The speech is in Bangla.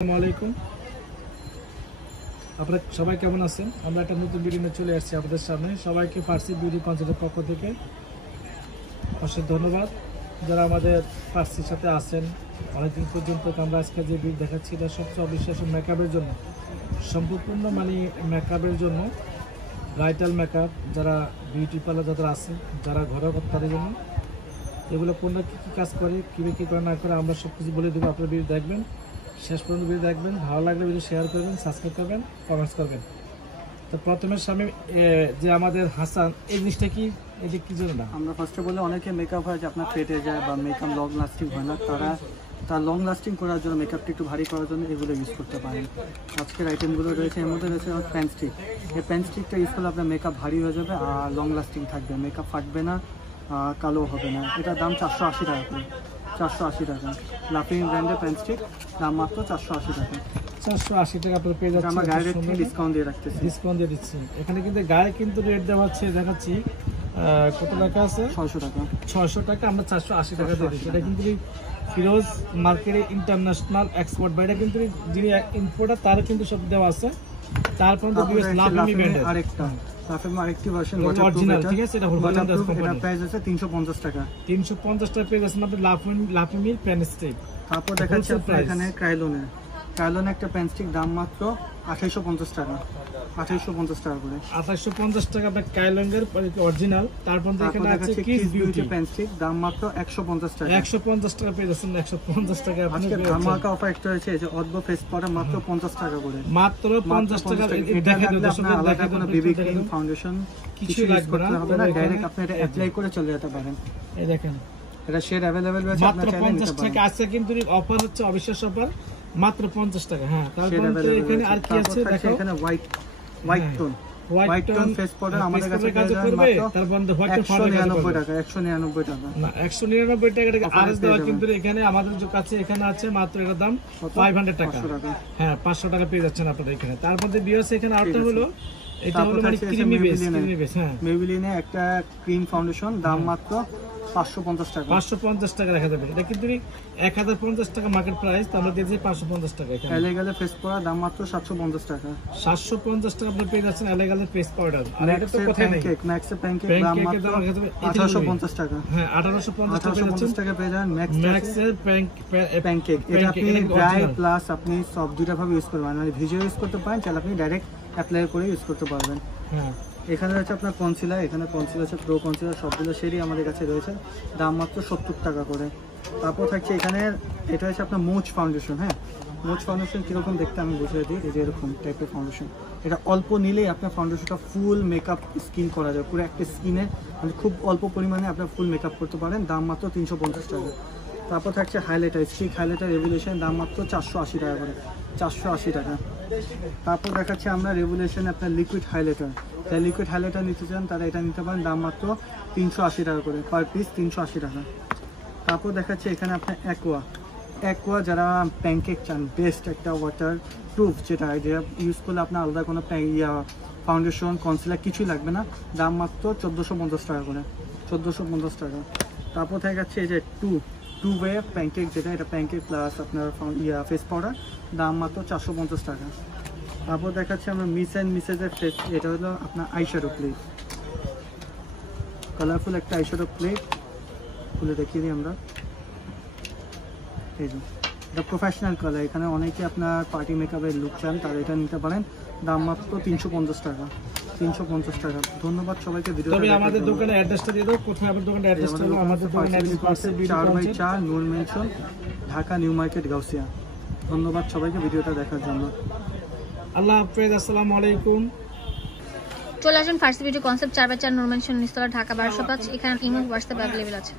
আসসালামু আলাইকুম। আপনারা সবাই কেমন আছেন? আমরা একটা নতুন ভিডিও নিয়ে চলে আসছি আপনাদের সামনে। সবাইকে ফার্সি বিউটি কনসেপ্টের পক্ষ থেকে অসংখ্য ধন্যবাদ। যারা আমাদের ফার্সির সাথে আছেন অনেকদিন পর্যন্ত, আমরা আজকে যে ভিডিও দেখাচ্ছি এটা সবচেয়ে অবিশ্বাস্য মেকআপের জন্য, সম্পূর্ণ মেকআপের জন্য, ব্রাইডাল মেকআপ, যারা বিউটি পার্লার যাদের আছে, যারা ঘরোয়া তাদের জন্য এগুলো কোনটা কী কী কাজ করে, কীভাবে কী করে না করে আমরা সব কিছু বলে দেবো। আপনারা ভিডিও দেখবেন, শেষ পর্যন্ত ভিডিও দেখবেন, ভালো লাগলে ভিডিও শেয়ার করবেন, সাবস্ক্রাইব করবেন, কমেন্টস করবেন। তো প্রথমে স্বামী যে আমাদের হাসান, এই জিনিসটা কি, এটা কি জন্য না? আমরা ফার্স্টে বলে অনেকে মেকআপ হয় যে আপনার ফেটে যায় বা মেকআপ লং লাস্টিং হয় না, তার লং লাস্টিং করার জন্য, মেকআপটা একটু ভারী করার জন্য এগুলো ইউজ করতে পারেন। আজকের আইটেমগুলো রয়েছে, এর মধ্যে রয়েছে পেন স্টিক। এই পেন স্টিকটা ইউজ করলে আপনার মেকআপ ভারী হয়ে যাবে আর লং লাস্টিং থাকবে, মেকআপ ফাটবে না, কালো হবে না। এটার দাম 480 টাকা করে, 480 টাকা। লাফিং ব্র্যান্ডের পেন স্টিক, দাম মাত্র 480 টাকা। 480 টাকা আপনার পেয়ে যাচ্ছে। আমরা গায়ে রেট ডিসকাউন্ট দিয়ে রাখতেছি, ডিসকাউন্ট দিয়ে দিচ্ছি। এখানে কিন্তু গায়ে কিন্তু রেট দেওয়া হচ্ছে, দেখাচ্ছি কত টাকা আছে, 600 টাকা। 600 টাকা, আমরা 480 টাকা দিয়ে দিচ্ছি। এটা কিন্তু ফিরোজ মার্কেটে ইন্টারন্যাশনাল এক্সপোর্ট, বাইরে কিন্তু যিনি ইম্পোর্টার তার কিন্তু সব দেওয়া আছে। তারপর আরেকটা আরেকটি ভার্সন অরিজিনাল, ঠিক আছে, এটা প্রাইস আছে 350 টাকা। 350 টাকা পেয়ে যাচ্ছেন আপনি লাফিমির পেন স্টিক। তারপর দেখাচ্ছি আপনার এখানে ক্রাইলনের একটা পেন স্টিক, দাম মাত্র 2850 টাকা, 2850 টাকা করে। 2850 টাকা আপনার ক্রাইলনের অরিজিনাল। তারপর এখানে আছে কিস বিউটি পেন স্টিক, দাম মাত্র 150 টাকা। 150 টাকা পেয়ে যাচ্ছেন, 150 টাকা। আজকে ধামাকা অফার একটা হয়েছে, এই যে অদ্ভুত ফেস পাউডার মাত্র 50 টাকা করে, মাত্র 50 টাকা। দেখা দাও দর্শকদের, দেখা কোনো বেবি ক্রিম, ফাউন্ডেশন কিছু লাগবে না, ডাইরেক্ট আপনি এটা অ্যাপ্লাই করে চলে যেতে পারেন। এই দেখেন, এটা শেড अवेलेबल আছে, মাত্র 50 টাকা আছে। কিন্তু অফার হচ্ছে অবিশ্বাস্য অফার, মাত্র 50 টাকা। হ্যাঁ, তারপর এখানে আর কি আছে দেখো, এখানে হোয়াইট টোন ফেস পাউডার আমাদের কাছে কাজ করবে। তারপর হোয়াইট টোন 199 টাকা, 199 টাকা না, 199 টাকা আরএস দেওয়া। কিন্তু এখানে আমাদের কাছে এখানে আছে মাত্র এর দাম 500 টাকা। হ্যাঁ, 500 টাকা পেয়ে যাচ্ছেন আপনারা এখানে। তারপর যে বিওস এখানে আরেকটা হলো, এটা হলো মানে ক্রিমি বেস। হ্যাঁ, মেবিলিনে একটা ক্রিম ফাউন্ডেশন, দাম মাত্র 550 টাকা। 550 টাকা রাখা যাবে। এটা কিন্তু 1050 টাকা মার্কেট প্রাইস, তো আমরা দিয়েছি 550 টাকা। এখানে এলেগালের ফেস পাউডার, দাম মাত্র 750 টাকা। 750 টাকা আপনি পেয়ে যাচ্ছেন এলেগালের ফেস পাউডার। আর এটা তো কোথায় নেই, ম্যাক্সের প্যানকেক, দাম মাত্র 1850 টাকা। হ্যাঁ, 1850 টাকা পেয়ে যান ম্যাক্সের প্যানকেক। এটা আপনি ড্রাই প্লাস আপনি সব দুইটা ভাবে ইউজ করতে পারেন, মানে ভিজুয়াল ইউজ করতে পারেন, চাইলে আপনি ডাইরেক্ট অ্যাপ্লাই করে ইউজ করতে পারবেন। হ্যাঁ, এখানে রয়েছে আপনার কনসিলার, এখানে কনসিলার আছে, প্রো কনসিলার, সবগুলো শেডই আমাদের কাছে রয়েছে, দাম মাত্র 70 টাকা করে। তারপর থাকছে এখানে, এটা হচ্ছে আপনার মুচ ফাউন্ডেশন। হ্যাঁ, মুচ ফাউন্ডেশন কীরকম দেখতে আমি বুঝিয়ে দিই। এই যে এরকম টাইপের ফাউন্ডেশন, এটা অল্প নিলেই আপনার ফাউন্ডেশনটা ফুল মেকআপ স্কিন করা যায়, পুরো একটা স্কিনে মানে খুব অল্প পরিমাণে আপনার ফুল মেকআপ করতে পারেন, দাম মাত্র 350 টাকা। তারপর থাকছে হাইলাইটার, স্টিক হাইলাইটার রেভুলেশন, দাম মাত্র 480 টাকা করে, 480 টাকা। তারপর দেখাচ্ছি আমরা রেভুলেশন আপনার লিকুইড হাইলাইটার, যারা লিকুইড হাইলাইটার নিতে চান তারা এটা নিতে পারেন, দাম মাত্র 380 টাকা করে, পার পিস 380 টাকা। তারপর দেখাচ্ছি এখানে আপনার অ্যাকোয়া, যারা প্যানকেক চান, বেস্ট একটা ওয়াটার প্রুফ, যেটা ইউজ করলে আপনার আলাদা কোনো ফাউন্ডেশন কনসিলার কিছুই লাগবে না, দাম মাত্র 1450 টাকা করে, 1450 টাকা। তারপর দেখাচ্ছি এই যে টু ওয়ে প্যানকেক, যেটা এটা প্যানকেক প্লাস আপনার ফেস পাউডার, দাম মাত্র 450 টাকা। তারপর দেখাচ্ছি আমরা মিস অ্যান্ড মিসেসের ফেস, এটা হলো আপনার আইশ্যাডো প্লেট, কালারফুল একটা আইশ্যাডো প্লেট, খুলে দেখিয়ে দিই আমরা। এই যে এটা প্রফেশনাল কালার, এখানে অনেকে আপনার পার্টি মেকআপের লুক চান, তারা এটা নিতে পারেন, দাম মাত্র 350 টাকা, 350 টাকা। ধন্যবাদ সবাইকে। ভিডিও তবে আমাদের দোকানের অ্যাড্রেসটা দিয়ে দাও, কোথায় আমাদের দোকানের অ্যাড্রেসটা হলো, আমাদের দোকানের address 4/4 Noor mansion, Dhaka new market, Gausia. ধন্যবাদ সবাইকে ভিডিওটা দেখার জন্য। আল্লাহ হাফেজ, আসসালামু আলাইকুম। চলে আসুন ফার্সি beauty concept, 4/4 Noor mention, নিস্তলা, Dhaka 1205। এখানে ইমো হোয়াটসঅ্যাপ অ্যাভেলেবল আছে।